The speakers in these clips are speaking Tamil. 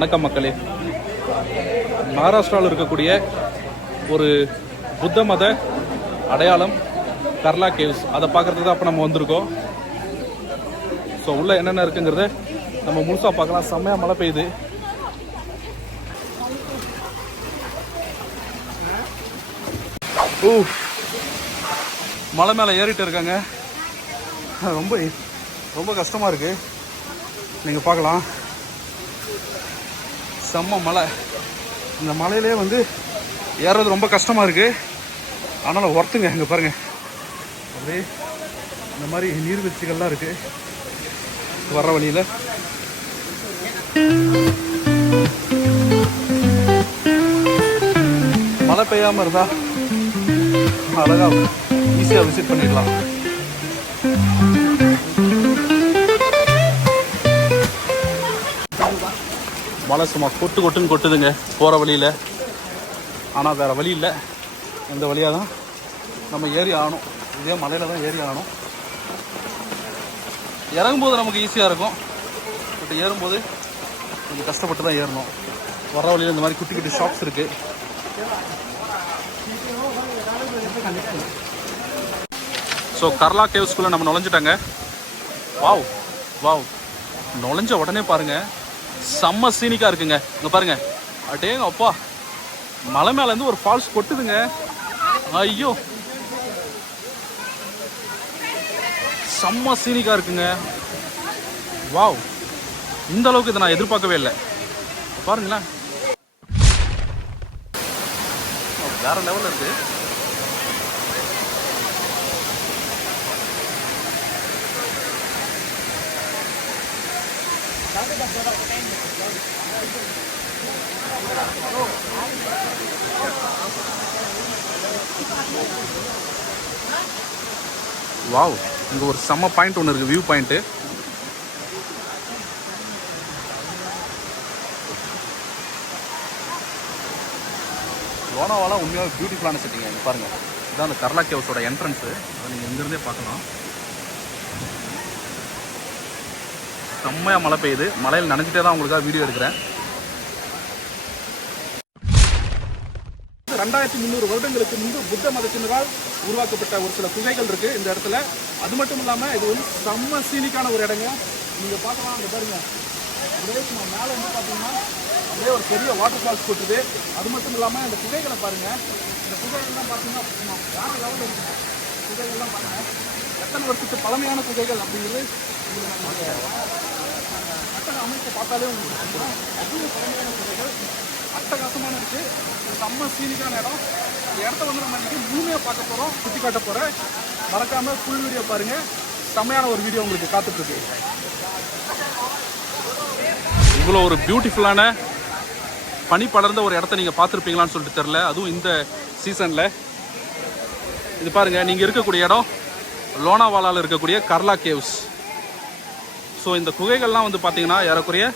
வணக்கம் மக்களே. மகாராஷ்டிராவில் இருக்கக்கூடிய ஒரு புத்த மத அடையாளம் கர்லா கேவ்ஸ், அதை பார்க்கறதுக்கு தான் அப்போ நம்ம வந்திருக்கோம். ஸோ உள்ள என்னென்ன இருக்குங்கிறத நம்ம முழுசாக பார்க்கலாம். செம்மையாக மழை பெய்யுது. மலை மேலே ஏறிட்டு இருக்காங்க. ரொம்ப ரொம்ப கஷ்டமாக இருக்குது. நீங்கள் பார்க்கலாம், செம்ம மலை. இந்த மலையிலே ஏறது ரொம்ப கஷ்டமாக இருக்குது. அதனால் ஒர்த்துங்க. இங்கே பாருங்கள், அப்படியே இந்த மாதிரி நீர்வீழ்ச்சிகள்லாம் இருக்குது வர்ற வழியில். மழை பெய்யாமல் இருந்தால் அழகாக ஈஸியாக விசிட் பண்ணிடலாம். மழை சும்மா கொட்டுன்னு கொட்டுதுங்க போகிற வழியில். ஆனால் வேறு வழி இல்லை. இந்த வழியாக தான் நம்ம ஏறி ஆகணும். இதே மலையில் தான் ஏறி ஆகணும். இறங்கும்போது நமக்கு ஈஸியாக இருக்கும், பட் ஏறும்போது கொஞ்சம் கஷ்டப்பட்டு தான் ஏறணும். வர வழியில் இந்த மாதிரி குட்டி குட்டி ஷாப்ஸ் இருக்குது. ஸோ கர்லா கேவ்ஸ்குள்ளே நம்ம நுழைஞ்சிட்டாங்க. வாவ் வாவ், நுழைஞ்ச உடனே பாருங்கள், செம்ம சீனிக்காக இருக்குங்க. இங்கே பாருங்கள், அடேங்க அப்பா, மலை மேலேருந்து ஒரு ஃபால்ஸ் கொட்டுதுங்க. ஐயோ, செம்ம சீனிக்காக இருக்குங்க. வாவ், இந்த அளவுக்கு இதை நான் எதிர்பார்க்கவே இல்லை. பாருங்களேன், வேற லெவலில் இருக்கு. வாவ், இங்கே ஒரு செம்ம பாயிண்ட் ஒன்று இருக்குது, வியூ பாயிண்ட்டு. லோனாவாலா உண்மையாக பியூட்டிஃபுல்லான செட்டிங்க. இங்கே பாருங்கள், இதுதான் அந்த கர்லா கேவ்ஸோட என்ட்ரன்ஸு. அதை நீங்கள் இங்கேருந்தே பார்க்கலாம். செம்மையாக மழை பெய்யுது. மழையில் நனைஞ்சிட்டே தான் உங்களுக்காக வீடியோ எடுக்கிறேன். 2300 வருடங்களுக்கு முன்பு புத்த மதத்தினரால் உருவாக்கப்பட்ட ஒரு சில குகைகள் இருக்குது இந்த இடத்துல. அது மட்டும் இல்லாமல் இது செம்ம சீனிக்கான ஒரு இடங்க. நீங்கள் பார்க்கலாம், அங்கே பாருங்க, அப்படியே சும்மா மேலே பார்த்தீங்கன்னா அப்படியே ஒரு பெரிய வாட்டர் ஃபால்ஸ் போட்டுருது. அது மட்டும் இல்லாமல் இந்த குகைகளை பாருங்கள். இந்த குகைகள்லாம் பார்த்தீங்கன்னா வேற லெவலில் இருக்குது. குகைகள்லாம் பாருங்கள், எத்தனை வருஷத்துக்கு பழமையான குகைகள் அப்படிங்கிறது கட்டட அமைப்பை பார்த்தாலே உங்களுக்கு அவ்வளோ பழமையான குகைகள், அட்டகாசமான இருக்குது. செம்ம சீனிக்கான இடம். இந்த இடத்த நம்ம இன்னைக்கு முழுமையாக பார்க்க போகிறோம், சுற்றி காட்ட போகிறேன். மறக்காமல் ஃபுல் வீடியோ பாருங்கள். செம்மையான ஒரு வீடியோ உங்களுக்கு காத்துட்ருக்கு. இவ்வளோ ஒரு பியூட்டிஃபுல்லான பனி படர்ந்த ஒரு இடத்த நீங்கள் பார்த்துருப்பீங்களான்னு சொல்லிட்டு தெரில, அதுவும் இந்த சீசனில். இது பாருங்கள், நீங்கள் இருக்கக்கூடிய இடம் லோனாவாலாவில் இருக்கக்கூடிய கர்லா கேவ்ஸ். ஸோ இந்த குகைகள்லாம் பார்த்தீங்கன்னா ஏறக்குறைய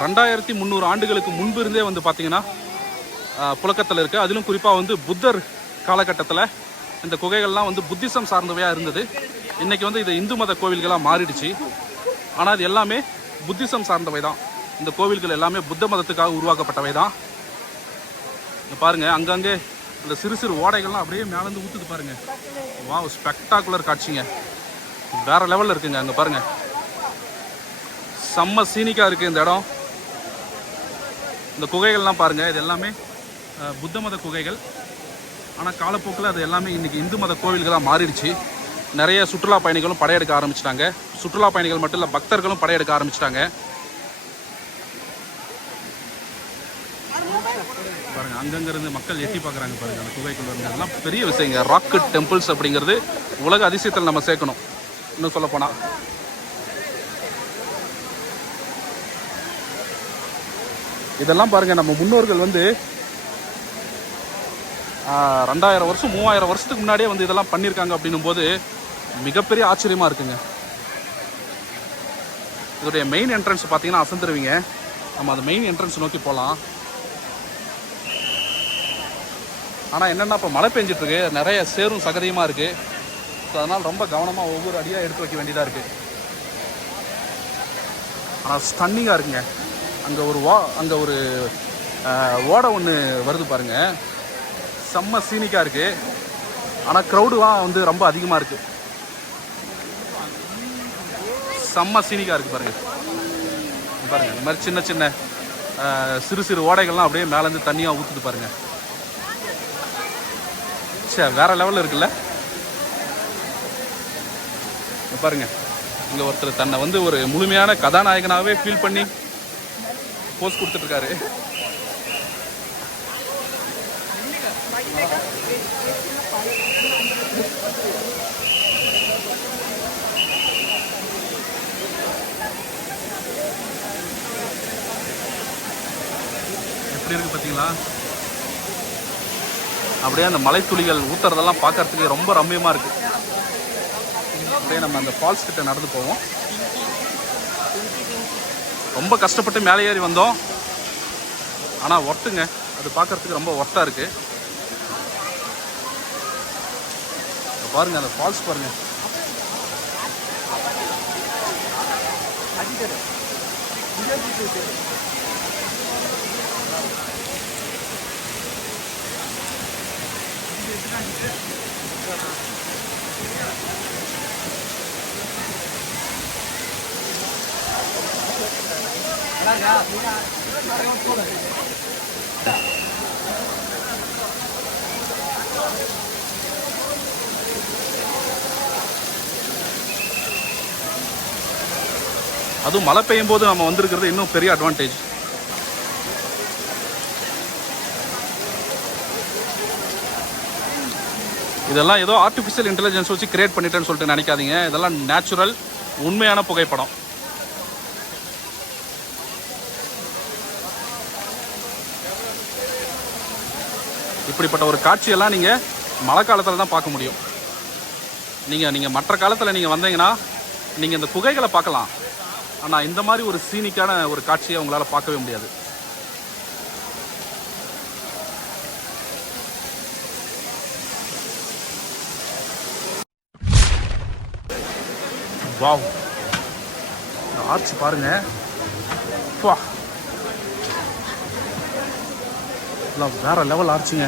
2300 ஆண்டுகளுக்கு முன்பு இருந்தே பார்த்தீங்கன்னா புழக்கத்தில் இருக்குது. அதிலும் குறிப்பாக புத்தர் காலகட்டத்தில் இந்த குகைகள்லாம் புத்திசம் சார்ந்தவையாக இருந்தது. இன்றைக்கி இது இந்து மத கோவில்களாக மாறிடுச்சு. ஆனால் அது எல்லாமே புத்திசம் சார்ந்தவை தான். இந்த கோவில்கள் எல்லாமே புத்த மதத்துக்காக உருவாக்கப்பட்டவை தான். பாருங்கள், அங்கங்கே இந்த சிறு சிறு ஓடைகள்லாம் அப்படியே மேலேருந்து ஊற்றுது பாருங்கள். வாவ், ஸ்பெக்டாகுலர் காட்சிங்க. வேறு லெவலில் இருக்குங்க. அங்கே பாருங்கள், செம்ம சீனிக்காக இருக்குது இந்த இடம். இந்த குகைகள்லாம் பாருங்கள், இது எல்லாமே புத்த மத குகைகள். ஆனால் காலப்போக்கில் அது எல்லாமே இன்றைக்கி இந்து மத கோவில்களாக மாறிடுச்சு. நிறைய சுற்றுலா பயணிகளும் படையெடுக்க ஆரம்பிச்சிட்டாங்க. சுற்றுலா பயணிகள் மட்டும் இல்லை, பக்தர்களும் படையெடுக்க ஆரம்பிச்சிட்டாங்க. பாருங்கள், அங்கங்கிருந்து மக்கள் எட்டி பார்க்குறாங்க பாருங்கள் அந்த குகைக்குள்ள இருந்து. அதெல்லாம் பெரிய விஷயங்க. ராக் டெம்பிள்ஸ் அப்படிங்கிறது உலக அதிசயத்தில் நம்ம சேர்க்கணும். இன்னும் சொல்லப்போனால் இதெல்லாம் பாருங்கள், நம்ம முன்னோர்கள் 2000 வருஷம் 3000 வருஷத்துக்கு முன்னாடியே இதெல்லாம் பண்ணியிருக்காங்க அப்படின்னும் போது மிகப்பெரிய ஆச்சரியமாக இருக்குங்க. இதோடைய மெயின் என்ட்ரன்ஸ் பார்த்தீங்கன்னா அசந்துருவீங்க. நம்ம அந்த மெயின் என்ட்ரன்ஸ் நோக்கி போகலாம். ஆனால் என்னென்னா, இப்போ மழை பெஞ்சிட்ருக்கு, நிறைய சேரும் சகதியமாக இருக்குது. ஸோ அதனால் ரொம்ப கவனமாக ஒவ்வொரு அடியாக எடுத்து வைக்க வேண்டியதாக இருக்குது. ஆனால் ஸ்டன்னிங்காக இருக்குங்க. அங்கே ஒரு ஓடை ஒன்று வருது பாருங்க, செம்ம சீனிக்காக இருக்குது. ஆனால் க்ரௌடுலாம் வந்து ரொம்ப அதிகமாக இருக்குது, செம்ம சீனிக்காக இருக்குது பாருங்கள். பாருங்கள் இந்த மாதிரி சின்ன சின்ன சிறு சிறு ஓடைகள்லாம் அப்படியே மேலேருந்து தண்ணியாக ஊற்றுது பாருங்கள். சரி, வேறு லெவலில் இருக்குல்ல. பாருங்க, இங்கே ஒருத்தர் தன்னை வந்து ஒரு முழுமையான கதாநாயகனாகவே ஃபீல் பண்ணி போஸ்ட் கொடுத்துட்ருக்காரு. எப்படி இருக்கு பார்த்தீங்களா? அப்படியே அந்த மலைத்துளிகள் ஊத்துறதெல்லாம் பார்க்கறதுக்கு ரொம்ப ரம்மியமாக இருக்குது. அப்படியே நம்ம அந்த ஃபால்ஸ் கிட்ட நடந்து போவோம். ரொம்ப கஷ்டப்பட்டு மேலே ஏறி வந்தோம், ஆனால் ஒர்த்துங்க, அது பார்க்கறதுக்கு ரொம்ப ஒர்த்தாக இருக்குது. பாருங்க அந்த ஃபால்ஸ் பாருங்க. அதுவும் மழை பெய்யும் போது நம்ம வந்திருக்கிறது இன்னும் பெரிய அட்வான்டேஜ். இதெல்லாம் ஏதோ ஆர்டிஃபிஷியல் இன்டெலிஜென்ஸ் வச்சு கிரியேட் பண்ணிட்டேன்னு சொல்லிட்டு நினைக்காதீங்க. இதெல்லாம் நேச்சுரல் உண்மையான புகைப்படம். இப்படிப்பட்ட ஒரு காட்சியெல்லாம் நீங்கள் மழை காலத்தில் தான் பார்க்க முடியும். நீங்கள் மற்ற காலத்தில் நீங்கள் வந்தீங்கன்னா நீங்கள் இந்த குகைகளை பார்க்கலாம், ஆனால் இந்த மாதிரி ஒரு சீனிக்கான ஒரு காட்சியை உங்களால் பார்க்கவே முடியாது. வாவ், இந்த ஆர்ச் பாருங்க, வேற லெவல் ஆர்ச்சுங்க.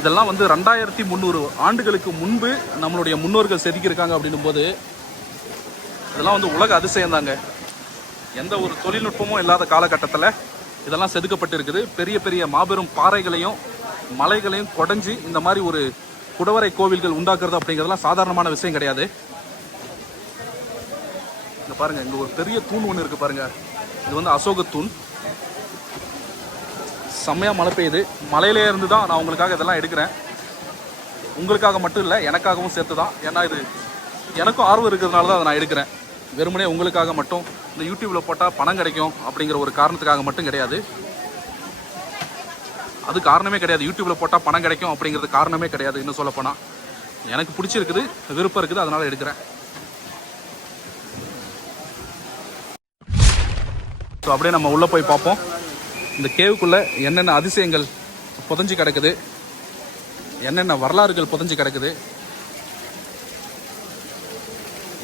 இதெல்லாம் வந்து 2300 ஆண்டுகளுக்கு முன்பு நம்மளுடைய முன்னோர்கள் செதுக்கியிருக்காங்க அப்படின்னும் போது இதெல்லாம் வந்து உலக அதிசயம் தாங்க. எந்த ஒரு தொழில்நுட்பமும் இல்லாத காலகட்டத்தில் இதெல்லாம் செதுக்கப்பட்டு இருக்குது. பெரிய பெரிய மாபெரும் பாறைகளையும் மலைகளையும் கொடைஞ்சி இந்த மாதிரி ஒரு குடவரை கோவில்கள் உண்டாக்குறது அப்படிங்கிறதுலாம் சாதாரணமான விஷயம் கிடையாது. இங்க பாருங்க, இங்க ஒரு பெரிய தூண் ஒன்று இருக்கு பாருங்க. இது வந்து அசோக தூண். செம்மையாக மழை பெய்யுது. மலையிலே இருந்து தான் நான் உங்களுக்காக இதெல்லாம் எடுக்கிறேன். உங்களுக்காக மட்டும் இல்லை, எனக்காகவும் சேர்த்து தான். ஏன்னா இது எனக்கும் ஆர்வம் இருக்கிறதுனால தான் அதை நான் எடுக்கிறேன். வெறுமனே உங்களுக்காக மட்டும் இந்த யூடியூப்பில் போட்டால் பணம் கிடைக்கும் அப்படிங்கிற ஒரு காரணத்துக்காக மட்டும் கிடையாது. அது காரணமே கிடையாது. யூடியூப்பில் போட்டால் பணம் கிடைக்கும் அப்படிங்கிறது காரணமே கிடையாது. இன்னும் சொல்லப்போனால் எனக்கு பிடிச்சிருக்குது, விருப்பம் இருக்குது, அதனால் எடுக்கிறேன். ஸோ அப்படியே நம்ம உள்ளே போய் பார்ப்போம். இந்த கேவுக்குள்ளே என்னென்ன அதிசயங்கள் புதஞ்சு கிடக்குது, என்னென்ன வரலாறுகள் புதஞ்சு கிடக்குது,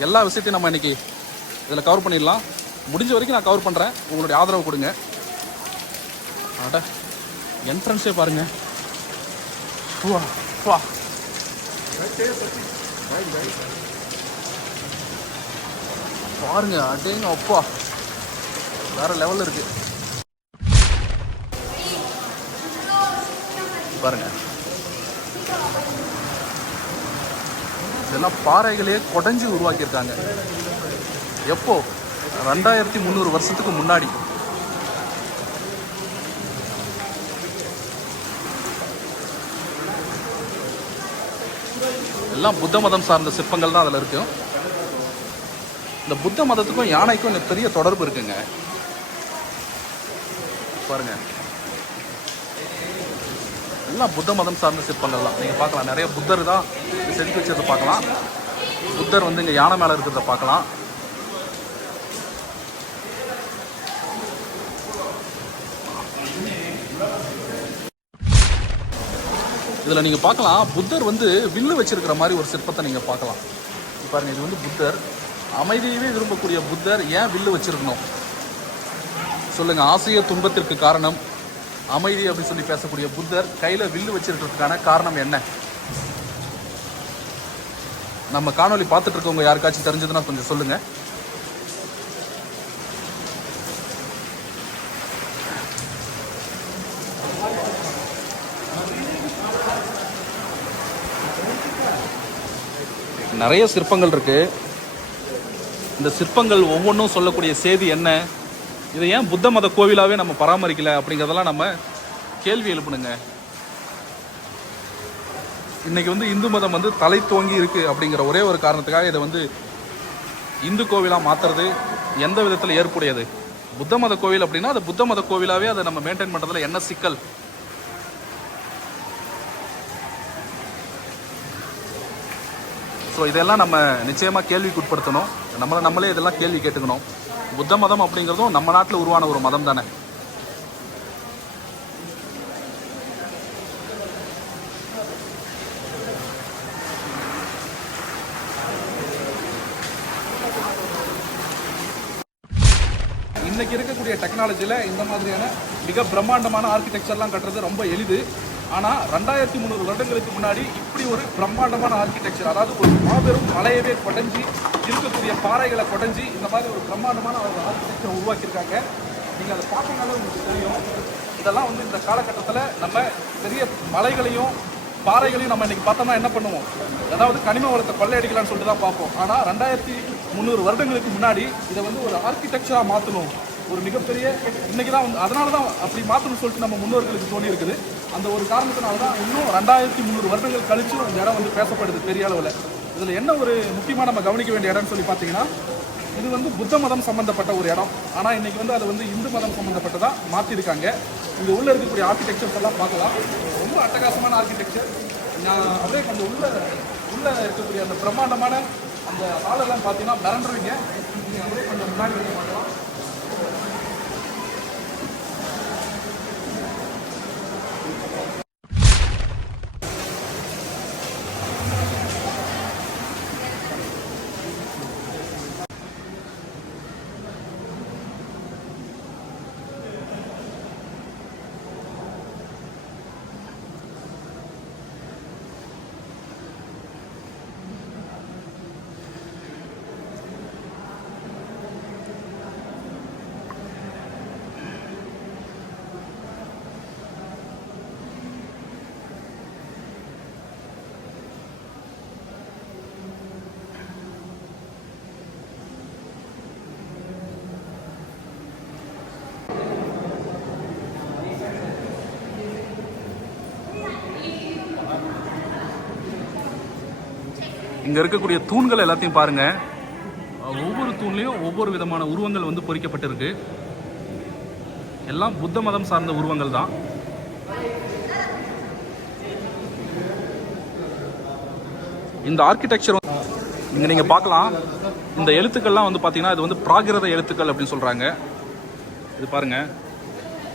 எல்லா விஷயத்தையும் நம்ம இன்னைக்கு இதில் கவர் பண்ணிடலாம். முடிஞ்ச வரைக்கும் நான் கவர் பண்ணுறேன். உங்களுடைய ஆதரவு கொடுங்க. அட என்ட்ரன்ஸே பாருங்க, பாருங்க, அடேங்க அப்பா, வேற லெவலில் இருக்கு பாருங்க. இதெல்லாம் பாறைகளே கொடைஞ்சு உருவாக்கியிருக்காங்க. எப்போ? 2300 வருஷத்துக்கு முன்னாடி. எல்லாம் புத்த மதம் சார்ந்த சிற்பங்கள் தான் அதில் இருக்கும். இந்த புத்த மதத்துக்கும் யானைக்கும் இந்த பெரிய தொடர்பு இருக்குங்க. பாருங்க, எல்லாம் புத்த மதம் சார்ந்த சிற்பங்கள் தான். நீங்கள் பார்க்கலாம், நிறைய புத்தர் தான் செதுக்கி வச்சதை பார்க்கலாம். புத்தர் வந்து இங்கே யானை மேலே இருக்கிறத பார்க்கலாம். இதில் நீங்கள் பார்க்கலாம், புத்தர் வந்து வில்லு வச்சிருக்கிற மாதிரி ஒரு சிற்பத்தை நீங்கள் பார்க்கலாம். பாருங்க, இது வந்து புத்தர் அமைதியவே விரும்பக்கூடிய புத்தர் ஏன் வில்லு வச்சிருக்கணும் சொல்லுங்க? ஆசைய துன்பத்திற்கு காரணம் அமைதி அப்படின்னு சொல்லி பேசக்கூடிய புத்தர் கையில வில்லு வச்சிருக்கிறதுக்கான காரணம் என்ன? நம்ம காணொலி பார்த்துட்டு இருக்கவங்க யாருக்காச்சும் தெரிஞ்சதுன்னா கொஞ்சம் சொல்லுங்க. நிறைய சிற்பங்கள் இருக்கு. இந்த சிற்பங்கள் ஒவ்வொன்றும் சொல்லக்கூடிய செய்தி என்ன? இதை ஏன் புத்த மத கோவிலாவே நம்ம பராமரிக்கல அப்படிங்கிறதெல்லாம் நம்ம கேள்வி எழுப்பணுங்க. இன்னைக்கு வந்து இந்து மதம் வந்து தலை தோங்கி இருக்கு அப்படிங்கிற ஒரே ஒரு காரணத்துக்காக இதை வந்து இந்து கோவிலா மாத்துறது எந்த விதத்தில் ஏற்புடையது? புத்த மத கோவில் அப்படின்னா அது புத்த மத கோவிலாவே அதை நம்ம மெயின்டைன் பண்றதுல என்ன சிக்கல்? ஸோ இதெல்லாம் நம்ம நிச்சயமாக கேள்விக்கு உட்படுத்தணும். நம்மளே இதெல்லாம் கேள்வி கேட்டுக்கணும். புத்த மதம் அப்படிங்கிறதும் நம்ம நாட்டில் உருவான ஒரு மதம் தானே. இன்னைக்கு இருக்கக்கூடிய டெக்னாலஜியில் இந்த மாதிரியான மிக பிரம்மாண்டமான ஆர்கிடெக்சர்லாம் கட்டுறது ரொம்ப எளிது. ஆனால் 2300 வருடங்களுக்கு முன்னாடி இப்படி ஒரு பிரம்மாண்டமான ஆர்கிடெக்சர், அதாவது ஒரு மாபெரும் மலையவே கொடைஞ்சி இருக்கக்கூடிய பாறைகளை கொடைஞ்சி இந்த மாதிரி ஒரு பிரம்மாண்டமான ஒரு ஆர்கிடெக்சர் உருவாக்கியிருக்காங்க. நீங்கள் அதை பார்த்தீங்கன்னாலே உங்களுக்கு தெரியும். இதெல்லாம் வந்து இந்த காலகட்டத்தில் நம்ம பெரிய மலைகளையும் பாறைகளையும் நம்ம இன்னைக்கு பார்த்தோம்னா என்ன பண்ணுவோம்? அதாவது கனிம வளத்தை கொள்ளையடிக்கலாம்னு சொல்லிட்டு தான் பார்ப்போம். ஆனால் 2300 வருடங்களுக்கு முன்னாடி இதை வந்து ஒரு ஆர்கிடெக்சராக மாற்றணும், ஒரு மிகப்பெரிய இன்னைக்கு தான் வந்து அதனால தான் அப்படி மாற்றணும்னு சொல்லிட்டு நம்ம முன்னோர்களுக்கு தோணி இருக்குது. அந்த ஒரு காரணத்தினால தான் இன்னும் 2300 வருடங்கள் கழிச்சு இந்த இடம் வந்து பேசப்படுது பெரிய அளவில். இதில் என்ன ஒரு முக்கியமாக நம்ம கவனிக்க வேண்டிய இடம்னு சொல்லி பார்த்தீங்கன்னா, இது வந்து புத்த மதம் சம்மந்தப்பட்ட ஒரு இடம். ஆனால் இன்னைக்கு வந்து அதை வந்து இந்து மதம் சம்மந்தப்பட்டதாக மாற்றிருக்காங்க. இங்கே உள்ள இருக்கக்கூடிய ஆர்கிடெக்சர்ஸ் எல்லாம் பார்க்கலாம். ரொம்ப அட்டகாசமான ஆர்கிடெக்சர். நான் அப்படியே கொஞ்சம் உள்ள இருக்கக்கூடிய அந்த பிரம்மாண்டமான அந்த ஹாலெல்லாம் பார்த்தீங்கன்னா மிரண்டுருவீங்க. நீங்கள் அப்படியே கொஞ்சம் முன்னாடி பார்க்கலாம். இங்கே இருக்கக்கூடிய தூண்கள் எல்லாத்தையும் பாருங்க. ஒவ்வொரு தூண்லையும் ஒவ்வொரு விதமான உருவங்கள் வந்து பொறிக்கப்பட்டிருக்கு. எல்லாம் புத்த மதம் சார்ந்த உருவங்கள் தான். இந்த ஆர்கிடெக்சர் இங்கே நீங்கள் பார்க்கலாம். இந்த எழுத்துக்கள்லாம் வந்து பார்த்தீங்கன்னா இது வந்து பிராகிருத எழுத்துக்கள் அப்படின்னு சொல்கிறாங்க. இது பாருங்க,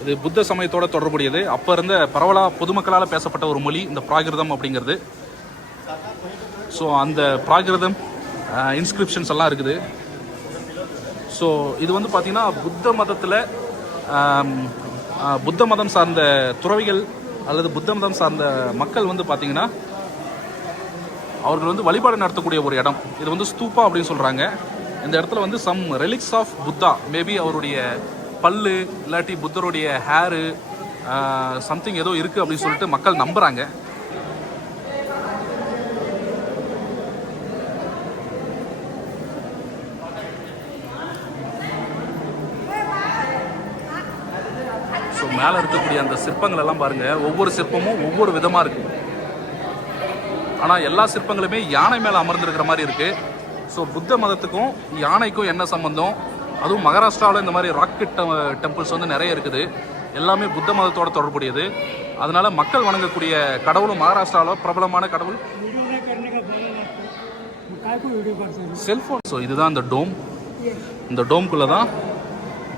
இது புத்த சமயத்தோட தொடர்புடையது. அப்போ இருந்த பரவலாக பொதுமக்களால் பேசப்பட்ட ஒரு மொழி இந்த பிராகிருதம் அப்படிங்கிறது. ஸோ அந்த பிராகிருதம் இன்ஸ்கிரிப்ஷன்ஸ் எல்லாம் இருக்குது. ஸோ இது வந்து பார்த்திங்கன்னா புத்த மதம் சார்ந்த துறவிகள் அல்லது புத்த மதம் சார்ந்த மக்கள் வந்து பார்த்திங்கன்னா அவர்கள் வந்து வழிபாடு நடத்தக்கூடிய ஒரு இடம். இது வந்து ஸ்தூபா அப்படின்னு சொல்கிறாங்க. இந்த இடத்துல வந்து some relics of Buddha, maybe அவருடைய பல்லு இல்லாட்டி புத்தருடைய ஹேரு சம்திங் ஏதோ இருக்குது அப்படின்னு சொல்லிட்டு மக்கள் நம்புகிறாங்க. மேலே இருக்கக்கூடிய அந்த சிற்பங்கள் எல்லாம் பாருங்க, ஒவ்வொரு சிற்பமும் ஒவ்வொரு விதமாக இருக்கு. ஆனால் எல்லா சிற்பங்களுமே யானை மேலே அமர்ந்திருக்கிற மாதிரி இருக்கு. ஸோ புத்த மதத்துக்கும் யானைக்கும் என்ன சம்பந்தம்? அதுவும் மகாராஷ்டிராவில் இந்த மாதிரி ராக்கெட் டெம்பிள்ஸ் வந்து நிறைய இருக்குது. எல்லாமே புத்த மதத்தோட தொடர்புடையது. அதனால மக்கள் வணங்கக்கூடிய கடவுளும் மகாராஷ்டிராவில் பிரபலமான கடவுள் செல்போன். ஸோ இதுதான் இந்த டோம். இந்த டோம்குள்ளே தான்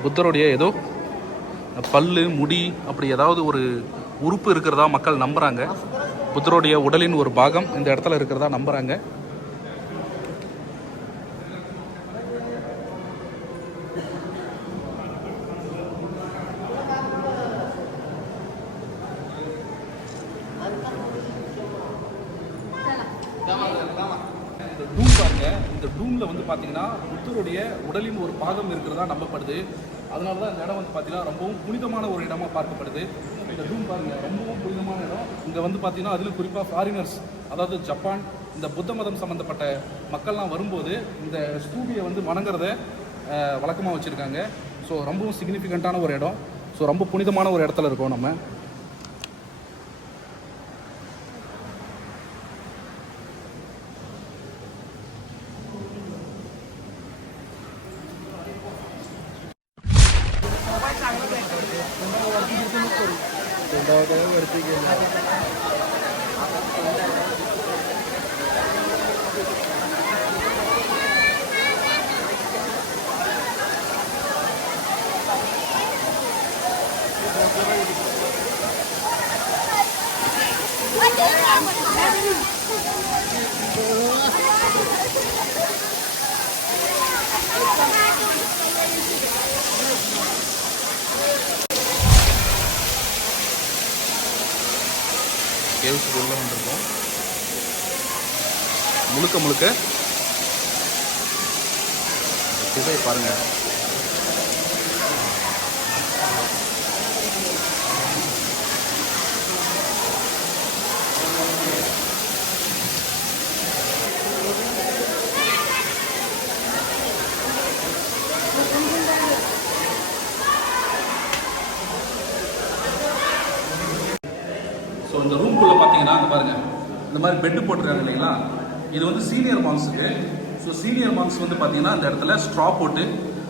புத்தருடைய ஏதோ பல்லு முடி அப்படி ஏதாவது ஒரு உறுப்பு இருக்கிறதா மக்கள் நம்புகிறாங்க. புத்தருடைய உடலின் ஒரு பாகம் இந்த இடத்துல இருக்கிறதா நம்புகிறாங்க. ரூமில் வந்து பார்த்தீங்கன்னா புத்தருடைய உடலின் ஒரு பாகம் இருக்கிறதா நம்பப்படுது. அதனால தான் இந்த இடம் வந்து பார்த்தீங்கன்னா ரொம்பவும் புனிதமான ஒரு இடமா பார்க்கப்படுது. இந்த ரூம் பாருங்கள், ரொம்பவும் புனிதமான இடம். இங்கே வந்து பார்த்தீங்கன்னா அதில் குறிப்பாக ஃபாரினர்ஸ், அதாவது ஜப்பான், இந்த புத்த மதம் சம்மந்தப்பட்ட மக்கள்லாம் வரும்போது இந்த ஸ்தூபியை வந்து வணங்குறத வழக்கமாக வச்சுருக்காங்க. ஸோ ரொம்பவும் சிக்னிஃபிகண்ட்டான ஒரு இடம். ஸோ ரொம்ப புனிதமான ஒரு இடத்துல இருக்கோம் நம்ம. கேவ்ஸ்க்குள்ள வந்திருக்கோம். முழுக்க முழுக்க இதை பாருங்க. ஸோ இந்த ரூம்குள்ளே பார்த்தீங்கன்னா அங்கே பாருங்கள், இந்த மாதிரி பெட்டு போட்டிருக்காங்க இல்லைங்களா, இது வந்து சீனியர் மாங்ஸுக்கு. ஸோ சீனியர் மாங்ஸ் வந்து பார்த்தீங்கன்னா அந்த இடத்துல ஸ்ட்ரா போட்டு,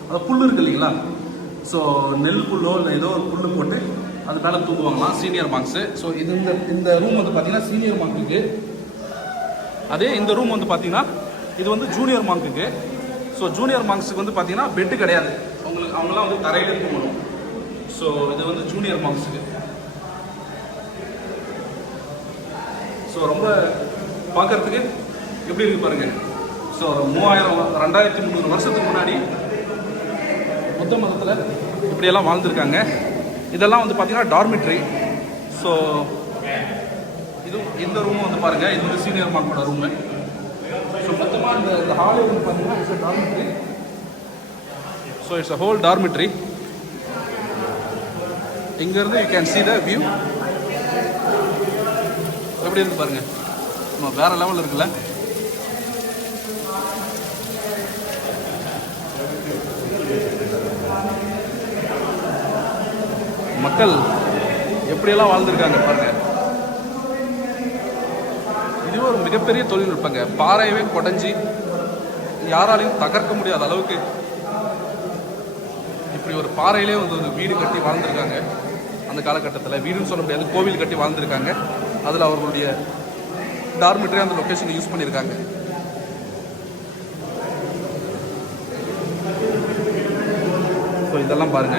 அது புல் இருக்குது இல்லைங்களா, ஸோ நெல் புல்லோ இல்லை ஏதோ ஒரு புல் போட்டு அது மேலே தூங்குவாங்களாம் சீனியர் மாங்ஸு. ஸோ இது இந்த ரூம் வந்து பார்த்தீங்கன்னா சீனியர் மாங்க்குக்கு. அதே இந்த ரூம் வந்து பார்த்தீங்கன்னா இது வந்து ஜூனியர் மாங்க்குக்கு. ஸோ ஜூனியர் மாங்ஸுக்கு வந்து பார்த்தீங்கன்னா பெட்டு கிடையாது, அவங்களாம் வந்து தரையிலே தூங்கணும். ஸோ இது வந்து ஜூனியர் மாங்ஸுக்கு. ஸோ ரொம்ப பார்க்கறதுக்கு எப்படி இருக்கு பாருங்க. ஸோ 2300 வருஷத்துக்கு முன்னாடி புத்த மதத்தில் இப்படியெல்லாம் வாழ்ந்துருக்காங்க. இதெல்லாம் வந்து பார்த்தீங்கன்னா டார்மிட்ரி. ஸோ இந்த ரூம் வந்து பாருங்கள், இது வந்து சீனியர் மார்க்கோட ரூமு. ஸோ மொத்தமாக இந்த ஹாலே வந்து பார்த்தீங்கன்னா it's a dormitory. So it's a whole dormitory. இங்கேருந்து you can see the view. எப்படி இருக்கு பாருங்க, நம்ம வேற லெவல் இருக்குல்ல. மக்கள் எப்படியெல்லாம் வாழ்ந்திருக்காங்க பாருங்க. இதுவே ஒரு மிகப்பெரிய தொழில்நுட்பங்க. பாறையவே கொடைஞ்சி யாராலையும் தகர்க்க முடியாத அளவுக்கு இப்படி ஒரு பாறையிலே வந்து ஒரு வீடு கட்டி வாழ்ந்திருக்காங்க. அந்த காலகட்டத்தில் வீடுன்னு சொல்ல முடியாது, கோவில் கட்டி வாழ்ந்திருக்காங்க. அதில் அவர்களுடைய டார்மிட்டரி அந்த லொக்கேஷனை யூஸ் பண்ணியிருக்காங்க. ஸோ இதெல்லாம் பாருங்க.